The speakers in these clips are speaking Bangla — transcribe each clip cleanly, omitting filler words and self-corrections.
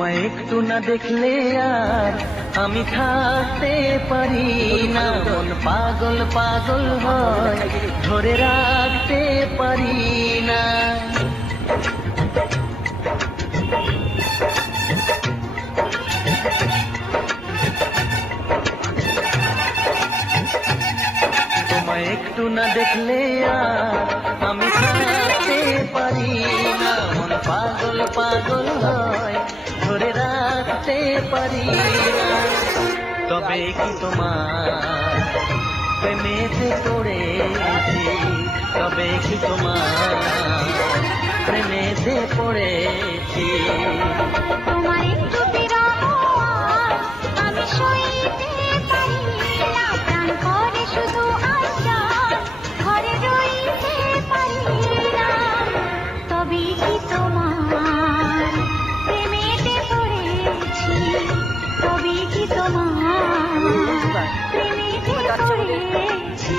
তোমায় একটু না দেখলে আর আমি থাকতে পারি না, মন পাগল পাগল হয় ধরে রাখতে পারি না। তোমায় একটু না দেখলে আর আমি থাকতে পারি না, মন পাগল পাগল হয় ধরে রাখতে পারি না। তবে কি তোমার প্রেমেতে পড়েছি, তবে কি তোমার প্রেমেতে পড়েছি। তোমার একটু বিরহ আমি সইতে পারি না, প্রাণ করে শুধু আশা ঘরে রইতে পারি না। তবে কি তোমার প্রেমেতে পড়েছি, তবে কি তোমার প্রেমেতে পড়েছি।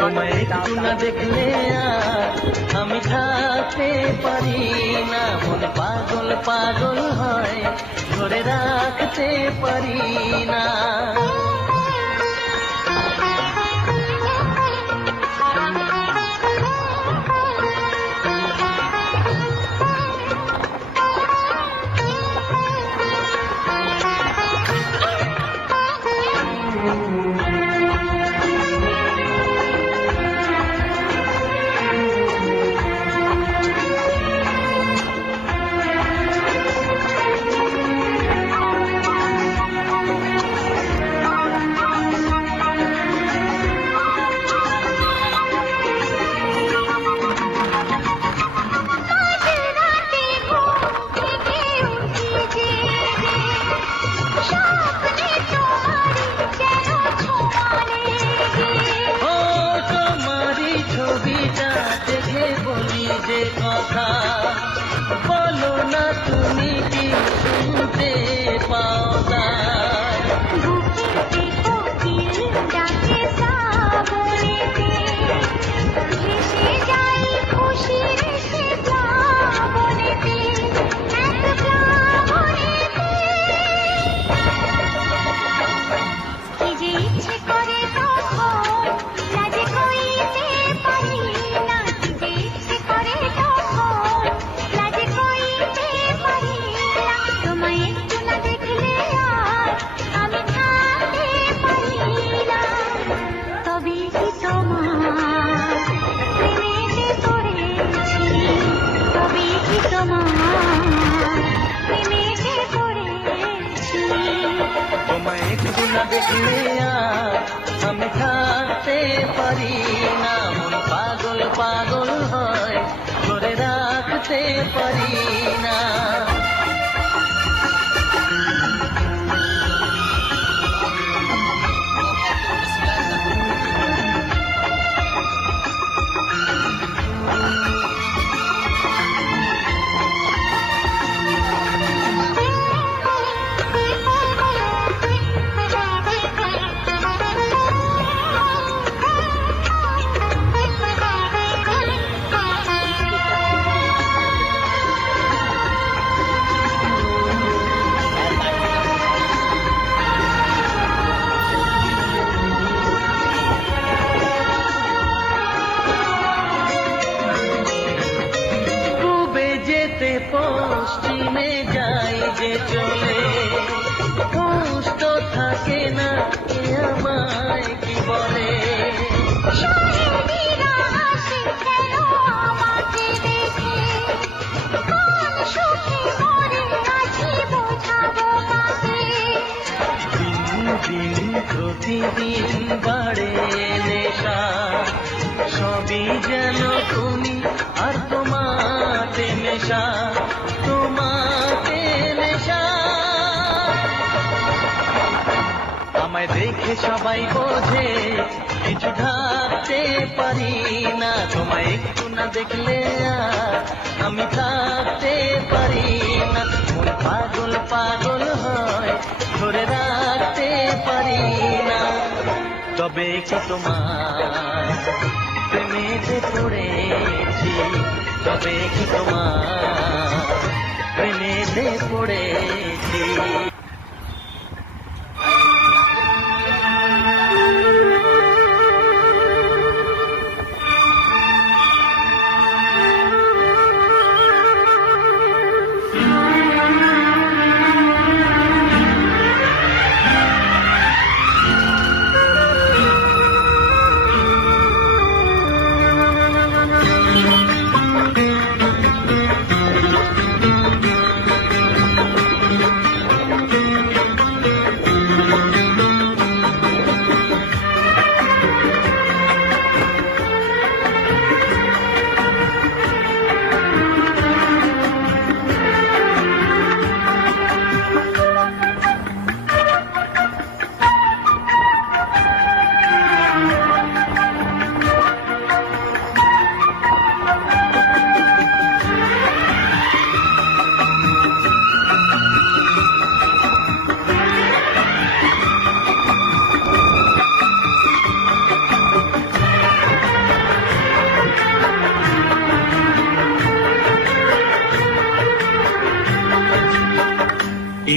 তোমায় একটু না দেখলে আর আমি থাকতে পারি না, মন পাগল পাগল হয় ধরে রাখতে পারি না। কথা বলো না তুমি কি শুনতে পাও না? বুকেতে কোকিল ডাকে শ্রাবণেতে, ভেসে যাই খুশির সে প্লাবনেতে, এক প্লাবনেতে। কি যে ইচ্ছে করে তখন লাজে কইতে পারি না, কি যে ইচ্ছে করে তখন লাজে কইতে পারি না। তোমায় একটু না দেখলে আর আমি থাকতে পারি না। তবে কি তোমার প্রেমেতে পড়েছি, তবে কি তোমার প্রেমেতে পড়েছি। তোমায় একটু না দেখলে আর আমি থাকতে পারি না, মন পাগল পাগল হয় ধরে রাখতে পারি না। পশ্চিমে যাই যে চলে, হুঁশ তো থাকে না কে আমায় কি বলে। শহীদেরা আসে কেন আমাকে দেখে, কোন সুখে মরে আছি বোঝাবো কাকে। দিন দিন প্রতিদিন বাড়ে নেশা, সবই যেন তুমি আর তোমাতে নেশা, তোমাতে নেশা। আমায় দেখে সবাই বোঝে কিছু ঢাকতে পারি না, তোমায় একটু না দেখলে আর আমি থাকতে পারি না, মন পাগল পাগল হয় ধরে রাখতে পারি না। তবে কি তোমার প্রেমেতে পড়েছি, তবে কি তোমার প্রেমেতে পড়েছি।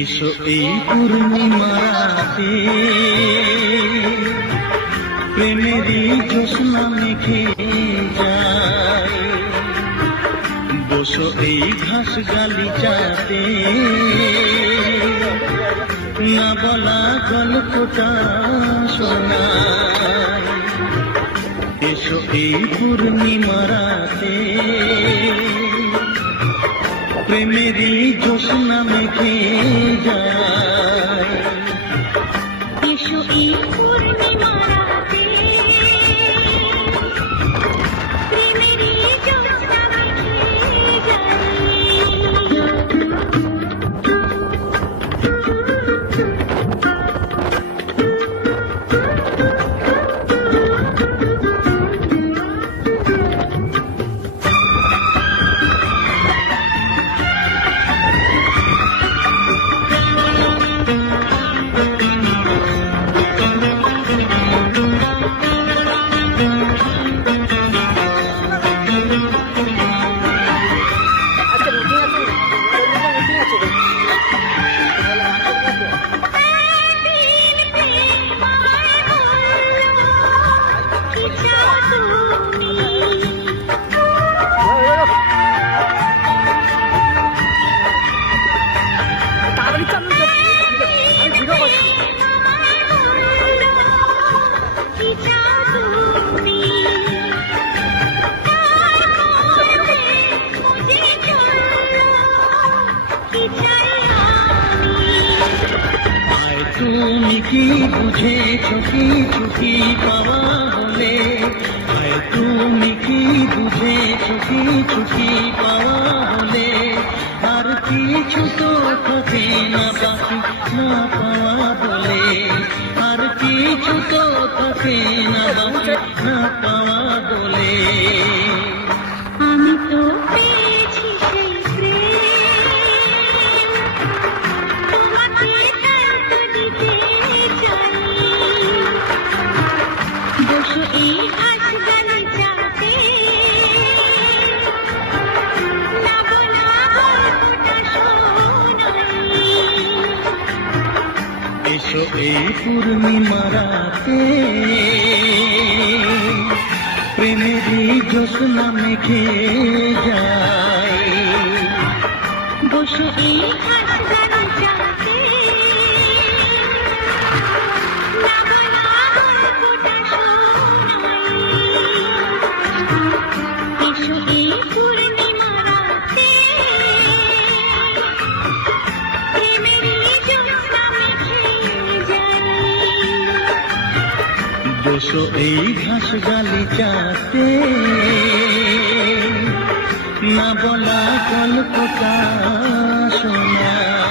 এসো এই পূর্ণিমা রাতে প্রেমেরই জ্যোৎস্না মেখে যায়, বসো এই ঘাস গালিচাতে না বলা গল্পটা শোনায়। এসো এই পূর্ণিমা রাতে প্রেমেরই জ্যোৎস্না মেখে যায়, এসো এই পূর্ণিমা রাতে প্রেমেরই জ্যোৎস্না মেখে যায়। তুমি কি বুঝেছো কিছুকি পাওয়া হলে, আয় তুমি কি বুঝেছো কিছুকি পাওয়া হলে, আর কিছু তো থাকে না বাকি না পাওয়া বলে, আর কিছু তো থাকে না বাকি না পাওয়া বলে। আমি তো পেয়েছি সেই প্রেম, তোমাকে কান্ত দিতে চাই। বসো এই ঘাস গালিচাতে, না বলা গল্পটা শোনাই। এসো এই পূর্ণিমা রাতে প্রেমেরই জ্যোৎস্না মেখে যায়, বসো এই ঘাস গালিচাতে, না বলা গল্পটা শোনাই। এসো এই পূর্ণিমা রাতে প্রেমেরই জ্যোৎস্না মেখে যায়। বসো এই ঘাস গালিচাতে, না বলা গল্পটা শোনায়।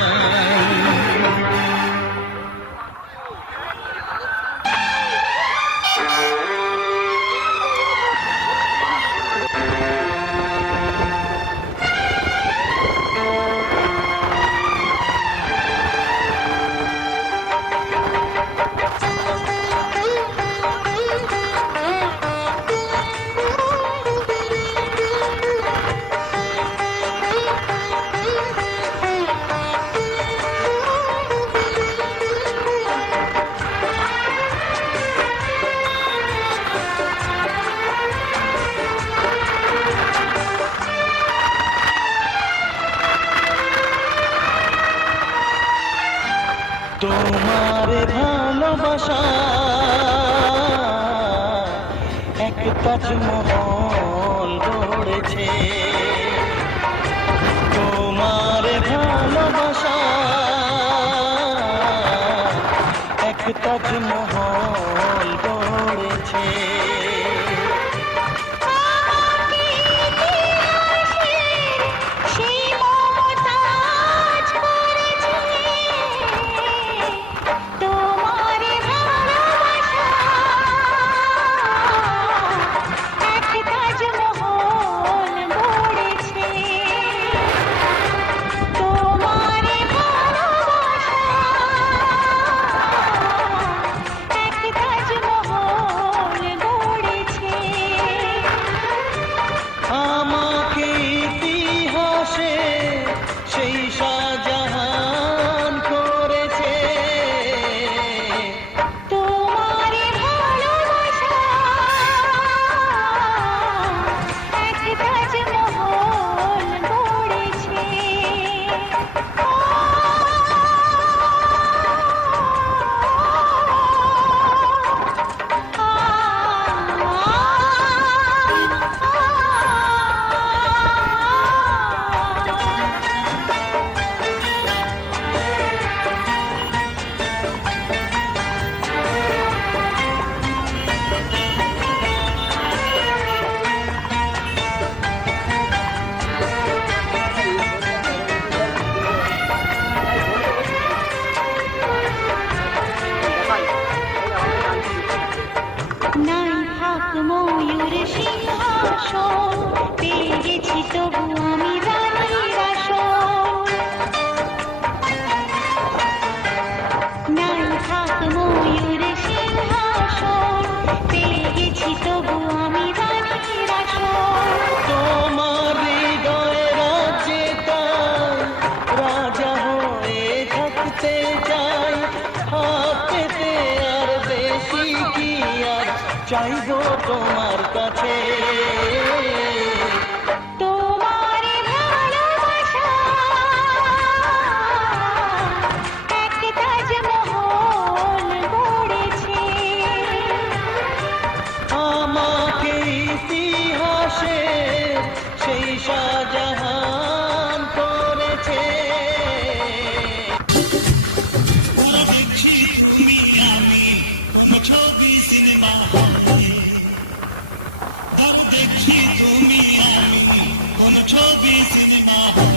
তোমার ভালোবাসা এক তাজমহল গড়েছে, তোমার ভালোবাসা এক তাজমহল গড়েছে। সেই মমতাজ করেছে তোমার ভালোবাসা এক তাজমহল গড়েছে, তোমার ভালোবাসা এক তাজমহল গড়েছে। আমাকে ইতিহাসে সেই শাহজাহান করেছে, তোমার ভালোবাসা এক তাজমহল গড়েছে। নাই থাক ময়ূর সিংহাসন, পেয়ে গেছি তবু আমি রানীর আসন। নাই থাক ময়ূর সিংহাসন, পেয়ে গেছি তবু আমি রানীর আসন। তোমার হৃদয়ে রাজ্যে তাই রাজা হয়ে থাকতে চাই, হাত পেতে আর বেশি কি আর চাইবো তোমার কাছে। তোমার ভালোবাসা এক তাজমহল গড়েছে, আমাকে ইতিহাসে সেই শাহজাহান করেছে। দেখছি তুমি আমি কোন ছবি সিনেমা হলে, দেখছি তুমি আমি কোন ছবি সিনেমা